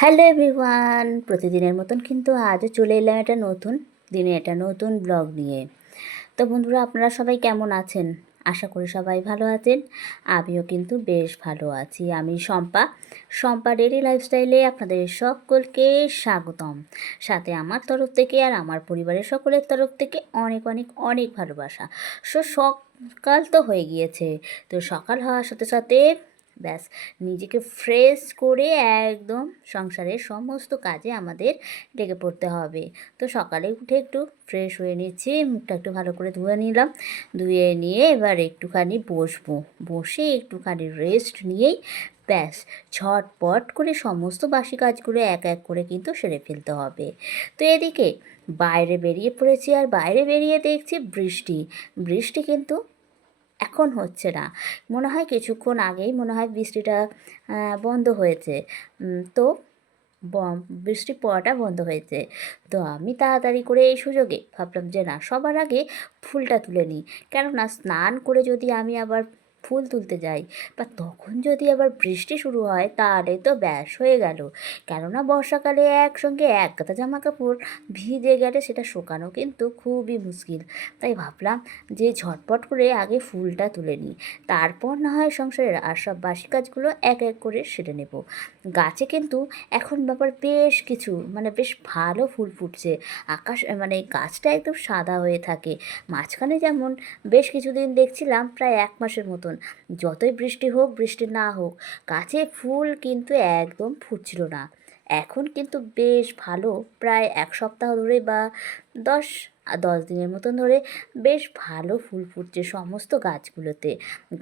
Hello everyone, প্রতিদিনের মতন কিন্তু আজও চলে এলাম একটা নতুন দিনে একটা নতুন ব্লগ নিয়ে। তো বন্ধুরা, আপনারা সবাই কেমন আছেন? আশা করি সবাই ভালো আছেন। আমিও কিন্তু বেশ ভালো আছি। আমি শম্পা ডেইলি লাইফস্টাইলে আপনাদের সকলকে স্বাগতম। সাথে আমার তরফ থেকে আর আমার পরিবারের সকলের তরফ থেকে অনেক অনেক অনেক ভালোবাসা। সকাল তো হয়ে গিয়েছে। তো সকাল হওয়ার সাথে সাথে ব্যাস নিজেকে ফ্রেশ করে একদম সংসারের সমস্ত কাজে আমাদের লেগে পড়তে হবে। তো সকালে উঠে একটু ফ্রেশ হয়ে নিচ্ছি, মুখটা একটু ভালো করে ধুয়ে নিলাম। ধুয়ে নিয়ে এবার একটুখানি বসে একটুখানি রেস্ট নিয়েই ব্যাস ঝটপট করে সমস্ত বাসি কাজগুলো এক এক করে কিন্তু সেরে ফেলতে হবে। তো এদিকে বাইরে বেরিয়ে পড়েছি, আর বাইরে বেরিয়ে দেখছি বৃষ্টি কিন্তু এখন হচ্ছে না। মনে হয় কিছুক্ষণ আগেই মনে হয় বৃষ্টিটা বন্ধ হয়েছে। তো বৃষ্টি পড়াটা বন্ধ হয়েছে। তো আমি তাড়াতাড়ি করে এই সুযোগে ভাবলাম যে না, সবার আগে ফুলটা তুলে নিই। কেননা স্নান করে যদি আমি আবার ফুল তুলতে যাই বা তখন যদি আবার বৃষ্টি শুরু হয় তাহলে তো ব্যাস হয়ে গেল। কেননা বর্ষাকালে একসঙ্গে এক গাদা জামা কাপড় ভিজে গেলে সেটা শুকানো কিন্তু খুবই মুশকিল। তাই ভাবলাম যে ঝটপট করে আগে ফুলটা তুলে নিই, তারপর না হয় সংসারের আর সব বাসি কাজগুলো এক এক করে সেরে নেব। গাছে কিন্তু এখন ব্যাপার বেশ কিছু বেশ ভালো ফুল ফুটছে। আকাশ গাছটা একদম সাদা হয়ে থাকে। মাঝখানে যেমন বেশ কিছুদিন দেখছিলাম প্রায় 1 মাসের মতন যতই বৃষ্টি হোক বৃষ্টি না হোক গাছে ফুল কিন্তু একদম ফুটছিল না। এখন কিন্তু বেশ ভালো, প্রায় 1 সপ্তাহ ধরে বা 10 দিনের মতন ধরে বেশ ভালো ফুল ফুটছে সমস্ত গাছগুলোতে।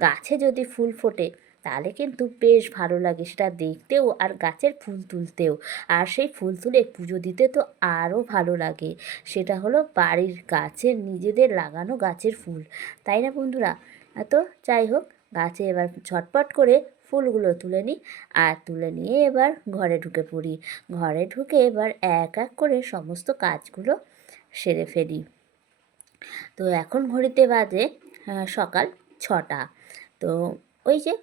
গাছে যদি ফুল ফোটে তাহলে কিন্তু বেশ ভালো লাগে সেটা দেখতেও আর গাছের ফুল তুলতেও। আর সেই ফুল তুলে পুজো দিতে তো আরও ভালো লাগে। সেটা হলো বাড়ির গাছের নিজেদের লাগানো গাছের ফুল, তাই না বন্ধুরা? তো যাই হোক, গাছে এবার ঝটপট করে ফুলগুলো তুলে নিই, আর তুলে নিয়ে এবার ঘরে ঢুকে পড়ি। ঘরে ঢুকে এবার এক এক করে সমস্ত কাজগুলো সেরে ফেলি। তো এখন ঘড়িতে বাজে সকাল 6টা। তো ওই যে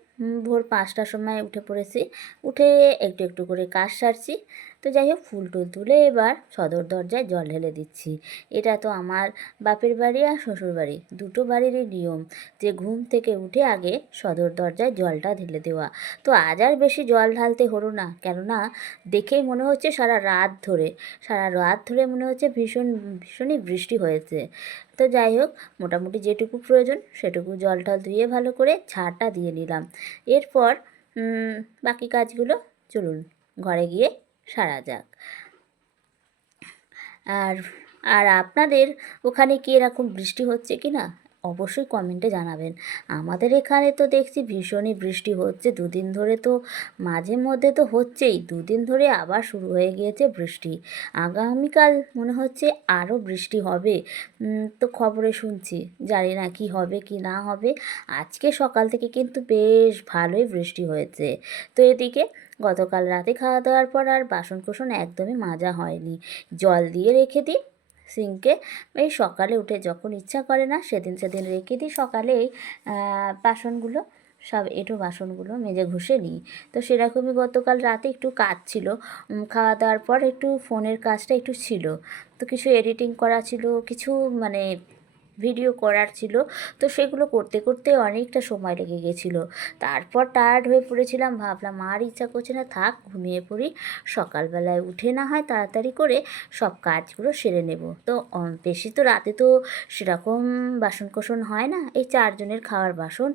ভোর 5টার সময় উঠে পড়েছি। উঠে একটু একটু করে কাজ সারছি। তো যাই হোক, ফুল টুল তুলে এবার সদর দরজায় জল ঢেলে দিচ্ছি। এটা তো আমার বাপের বাড়ি আর শ্বশুর বাড়ি দুটো বাড়িরই নিয়ম যে ঘুম থেকে উঠে আগে সদর দরজায় জলটা ঢেলে দেওয়া। তো আজ আর বেশি জল ঢালতে হলো না, কেননা দেখেই মনে হচ্ছে সারা রাত ধরে মনে হচ্ছে ভীষণই বৃষ্টি হয়েছে। তো যাই হোক, মোটামুটি যেটুকু প্রয়োজন সেটুকু জল টল ধুয়ে ভালো করে ঝাড়টা দিয়ে নিলাম। এরপর বাকি কাজগুলো চলুন ঘরে গিয়ে সারা যাক। আর আর আপনাদের ওখানে কি এরকম বৃষ্টি হচ্ছে কি না অবশ্যই কমেন্টে জানাবেন। আমাদের এখানে তো দেখছি ভীষণই বৃষ্টি হচ্ছে 2 দিন ধরে। তো মাঝে মধ্যে তো হচ্ছেই, 2 দিন ধরে আবার শুরু হয়ে গিয়েছে বৃষ্টি। আগামীকাল মনে হচ্ছে আরও বৃষ্টি হবে। তো খবরে শুনছি, জানি না কি হবে কি না হবে। আজকে সকাল থেকে কিন্তু বেশ ভালোই বৃষ্টি হয়েছে। তো এদিকে গতকাল রাতে খাওয়া দাওয়ার পর আর বাসন কোসন একদমই মাজা হয়নি। জল দিয়ে রেখে দিই সিঙ্কে। এই সকালে উঠে যখন ইচ্ছা করে না সেদিন রেখে দিই। সকালেই বাসনগুলো সব বাসনগুলো মেজে ঘষে নিই। তো সেরকমই গতকাল রাতে একটু কাজ ছিল। খাওয়া দাওয়ার পর একটু ফোনের কাজটা একটু ছিল। তো কিছু এডিটিং করা ছিল, কিছু মানে ভিডিও করার ছিল। তো সেগুলো করতে করতে অনেকটা সময় লেগে গেছিলো। তারপর টায়ার্ড হয়ে পড়েছিলাম, ভাবলাম আর ইচ্ছা করছে না, থাক ঘুমিয়ে পড়ি। সকালবেলায় উঠে না হয় তাড়াতাড়ি করে সব কাজগুলো সেরে নেব। তো বেশি তো রাতে তো সেরকম বাসন কোসন হয় না, এই 4 জনের খাওয়ার বাসন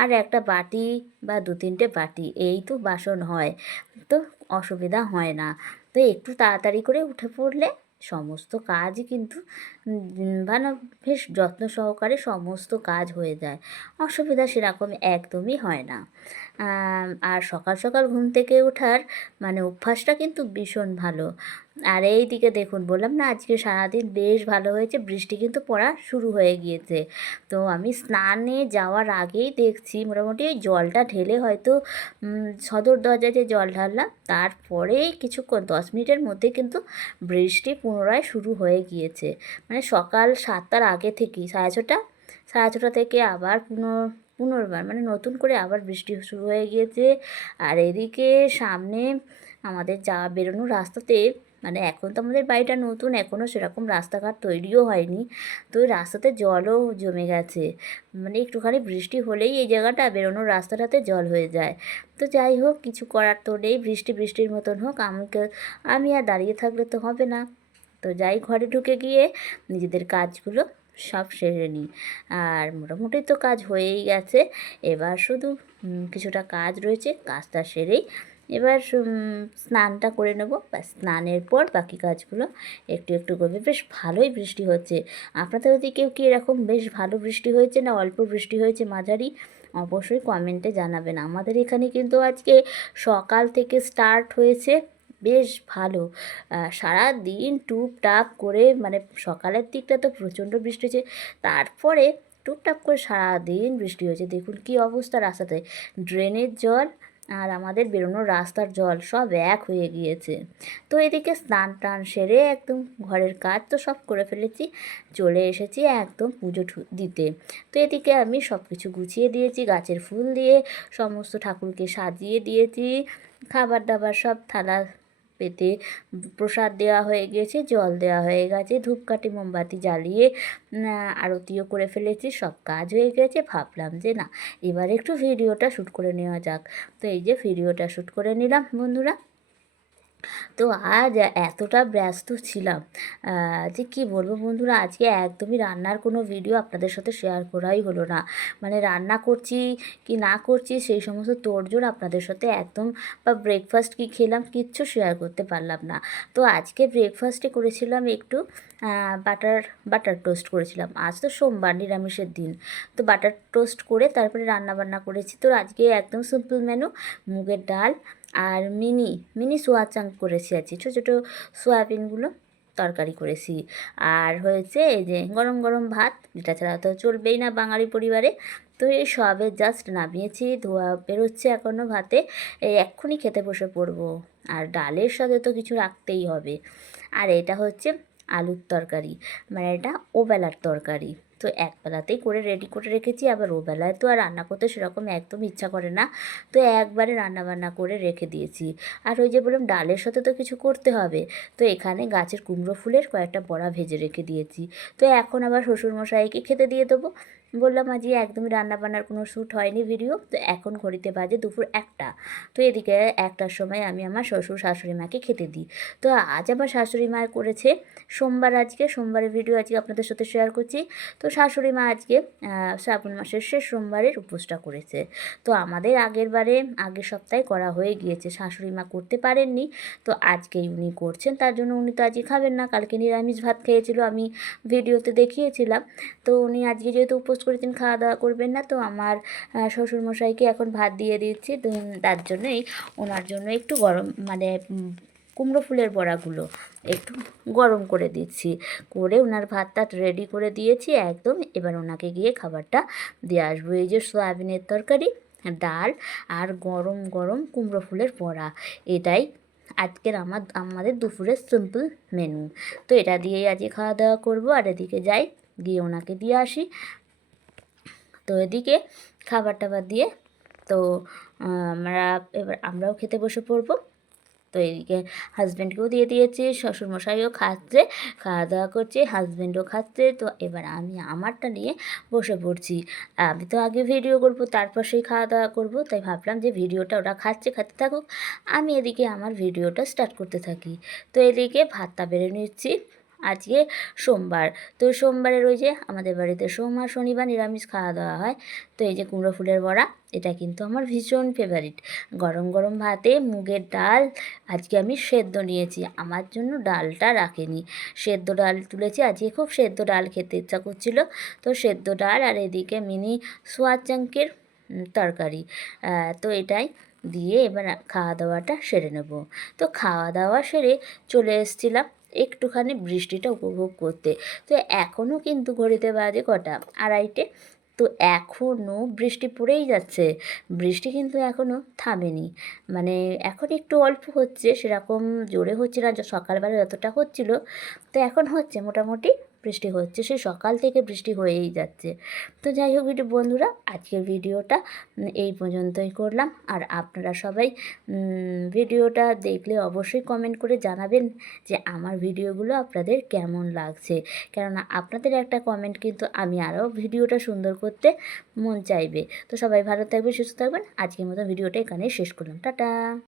আর একটা বাটি বা 2-3টে বাটি, এই তো বাসন হয়। তো অসুবিধা হয় না। তো একটু তাড়াতাড়ি করে উঠে পড়লে সমস্ত কাজই কিন্তু বেশ যত্ন সহকারে সমস্ত কাজ হয়ে যায়। অসুবিধা সেরকম একদমই হয় না। আর সকাল সকাল ঘুম থেকে ওঠার অভ্যাসটা কিন্তু ভীষণ ভালো। আর এই দিকে দেখুন, বললাম না আজকে সারাদিন বেশ ভালো হয়েছে, বৃষ্টি কিন্তু পড়া শুরু হয়ে গিয়েছে। তো আমি স্নানে যাওয়ার আগেই দেখছি মোটামুটি ওই জলটা ঢেলে হয়তো সদর দরজায় যে জল ঢাললাম তারপরেই কিছুক্ষণ 10 মিনিটের মধ্যে কিন্তু বৃষ্টি পুনরায় শুরু হয়ে গিয়েছে। সকাল 7টার আগে থেকেই সাড়ে ছটা থেকে আবার পুনর্বার নতুন করে আবার বৃষ্টি শুরু হয়ে গিয়েছে। আর এদিকে সামনে আমাদের বেরোনোর রাস্তাতে মানে এখন তো আমাদের বাড়িটা নতুন, এখনও সেরকম রাস্তাঘাট তৈরিও হয়নি, তো ওই রাস্তাতে জলও জমে গেছে। মানে একটুখানি বৃষ্টি হলেই এই জায়গাটা বেরোনোর রাস্তাটাতে জল হয়ে যায়। তো যাই হোক, কিছু করার তো নেই, বৃষ্টির মতন হোক, আমি আর দাঁড়িয়ে থাকলে তো হবে না। তো যাই, ঘরে ঢুকে গিয়ে নিজেদের কাজগুলো সব সেরে নিই। আর মোটামুটি তো কাজ হয়েই গেছে, এবার শুধু কিছুটা কাজ রয়েছে, কাজটা সেরেই এবার স্নানটা করে নেব। ব্যাস, স্নানের পর বাকি কাজগুলো একটু একটু করবে। বেশ ভালোই বৃষ্টি হচ্ছে। আপনাদের ওদিকেও কি এরকম বেশ ভালো বৃষ্টি হয়েছে, না অল্প বৃষ্টি হয়েছে, মাঝারি? অবশ্যই কমেন্টে জানাবেন। আমাদের এখানে কিন্তু আজকে সকাল থেকে স্টার্ট হয়েছে বেশ ভালো, সারা দিন টুপটাপ করে, মানে সকালের দিকটা তো প্রচণ্ড বৃষ্টি হয়েছে, তারপরে টুপটাপ করে সারা দিন বৃষ্টি হয়েছে। দেখুন কী অবস্থা রাস্তাতে, ড্রেনের জল আর আমাদের বেরোনোর রাস্তার জল সব এক হয়ে গিয়েছে। তো এদিকে স্নান টান সেরে একদম ঘরের কাজ তো সব করে ফেলেছি, চলে এসেছি একদম পুজো দিতে। তো এদিকে আমি সব কিছু গুছিয়ে দিয়েছি, গাছের ফুল দিয়ে সমস্ত ঠাকুরকে সাজিয়ে দিয়েছি, খাবার দাবার সব থালা পেতে প্রসাদ দেওয়া হয়ে গিয়েছে, জল দেওয়া হয়ে গেছে, ধূপকাঠি মোমবাতি জ্বালিয়ে আরতিও করে ফেলেছি, সব কাজ হয়ে গেছে। ভাবলাম যে না, এবার একটু ভিডিওটা শ্যুট করে নেওয়া যাক। তো এই যে ভিডিওটা শ্যুট করে নিলাম বন্ধুরা। তো আজ এতটা ব্যস্ত ছিলাম যে কী বলবো বন্ধুরা, আজকে একদমই রান্নার কোনো ভিডিও আপনাদের সাথে শেয়ার করাই হলো না। মানে রান্না করছি কি না করছি সেই সমস্ত তোড়জোড় আপনাদের সাথে একদম, বা ব্রেকফাস্ট কি খেলাম কিচ্ছু শেয়ার করতে পারলাম না। তো আজকে ব্রেকফাস্টে করেছিলাম একটু বাটার টোস্ট করেছিলাম। আজ তো সোমবার, নিরামিষের দিন, তো বাটার টোস্ট করে তারপরে রান্নাবান্না করেছি। তো আজকে একদম সিম্পল মেনু, মুগের ডাল আর মিনি সোয়া চাংক করেছি আজকে, ছোটো ছোটো সোয়াবিনগুলো তরকারি করেছি। আর হয়েছে এই যে গরম গরম ভাত, যেটা ছাড়া তো চলবেই না বাঙালি পরিবারে। তো এই সবে জাস্ট নামিয়েছি, ধোয়া বেরোচ্ছে এখনও ভাতে, এই এক্ষুনি খেতে বসে পড়বো। আর ডালের সাথে তো কিছু রাখতেই হবে। আর এটা হচ্ছে আলুর তরকারি, মানে এটা ওবেলার তরকারি। তো একবেলাতেই করে রেডি করে রেখেছি, আবার ওবেলায় তো আর রান্না করতে সেরকম একদম ইচ্ছা করে না, তো একবারে রান্নাবান্না করে রেখে দিয়েছি। আর ওই যে বললাম ডালের সাথে তো কিছু করতে হবে, তো এখানে গাছের কুমড়ো ফুলের কয়েকটা বড়া ভেজে রেখে দিয়েছি। তো এখন আবার শ্বশুরমশাইকে খেতে দিয়ে দেবো। বললাম আজকে একদমই রান্নাবান্নার কোনো শ্যুট হয়নি ভিডিও। তো এখন ঘড়িতে বাজে দুপুর 1টা। তো এদিকে 1টার সময় আমি আমার শ্বশুর শাশুড়ি মাকে খেতে দিই। তো আজ আমার শাশুড়ি মা করেছে সোমবার, আজকে সোমবারের ভিডিও আজকে আপনাদের সাথে শেয়ার করছি। তো শাশুড়ি মা আজকে শ্রাবণ মাসের শেষ সোমবারের উপোসটা করেছে। তো আমাদের আগের সপ্তাহে করা হয়ে গিয়েছে, শাশুড়ি মা করতে পারেননি, তো আজকেই উনি করছেন। তার জন্য উনি তো আজকে খাবেন না, কালকে নিরামিষ ভাত খেয়েছিল, আমি ভিডিওতে দেখিয়েছিলাম। তো উনি আজকে যেহেতু উপোস করেছেন, খাওয়া দাওয়া করবেন না, তো আমার শ্বশুরমশাইকে এখন ভাত দিয়ে দিচ্ছি। তো তার জন্যই ওনার জন্য একটু গরম, মানে কুমড়ো ফুলের বড়াগুলো একটু গরম করে দিচ্ছি, করে ওনার ভাতটা রেডি করে দিয়েছি একদম। এবার ওনাকে গিয়ে খাবারটা দিয়ে আসবো। এই যে সয়াবিনের তরকারি, ডাল আর গরম গরম কুমড়ো ফুলের বড়া, এটাই আজকের আমাদের দুপুরের সিম্পল মেনু। তো এটা দিয়েই আজকে খাওয়া দাওয়া করবো। আর এদিকে যাই, গিয়ে ওনাকে দিয়ে আসি। তো এদিকে খাবার টাবার দিয়ে তো আমরাও খেতে বসে পড়বো। তো এদিকে হাজব্যান্ডকেও দিয়ে দিয়েছি, শ্বশুরমশাইও খাচ্ছে, খাওয়া দাওয়া করছে, হাজব্যান্ডও খাচ্ছে। তো এবার আমি আমারটা নিয়ে বসে পড়ছি। আমি তো আগে ভিডিও করব, তারপর সেই খাওয়া দাওয়া করব, তাই ভাবলাম যে ভিডিওটা ওরা খেতে থাকুক, আমি এদিকে আমার ভিডিওটা স্টার্ট করতে থাকি। তো এদিকে ভাতটা বেড়ে নিচ্ছি। আজকে সোমবার, তো সোমবারের ওই যে আমাদের বাড়িতে সোমবার শনিবার নিরামিষ খাওয়া দাওয়া হয়। তো এই যে কুমড়ো ফুলের বড়া, এটা কিন্তু আমার ভীষণ ফেভারিট। গরম গরম ভাতে মুগের ডাল, আজকে আমি সেদ্ধ নিয়েছি, আমার জন্য ডালটা রাখেনি, সেদ্ধ ডাল তুলেছি। আজকে খুব সেদ্ধ ডাল খেতে ইচ্ছা করছিল, তো সেদ্ধ ডাল আর এদিকে মিনি সোয়া চাংকের তরকারি। তো এটাই দিয়ে এবার খাওয়া দাওয়াটা সেরে নেব। তো খাওয়া দাওয়া সেরে চলে এসেছিলাম একটুখানি বৃষ্টিটা উপভোগ করতে। তো এখনও কিন্তু ঘড়িতে বাজে কটা, 2:30। তো এখনও বৃষ্টি পড়েই যাচ্ছে, বৃষ্টি কিন্তু এখনও থামেনি। মানে এখন একটু অল্প হচ্ছে, সেরকম জোরে হচ্ছে না, সকালবেলা যতটা হচ্ছিল, তো এখন হচ্ছে মোটামুটি বৃষ্টি হচ্ছে, সেই সকাল থেকে বৃষ্টি হয়েই যাচ্ছে। তো যাই হোক বন্ধুরা, আজকের ভিডিওটা এই পর্যন্তই করলাম। আর আপনারা সবাই ভিডিওটা দেখলে অবশ্যই কমেন্ট করে জানাবেন যে আমার ভিডিওগুলো আপনাদের কেমন লাগছে, কেননা আপনাদের একটা কমেন্ট কিন্তু আমি আরও ভিডিওটা সুন্দর করতে মন চাইবে। তো সবাই ভালো থাকবেন, সুস্থ থাকবেন। আজকের মতো ভিডিওটা এখানেই শেষ করলাম। টাটা।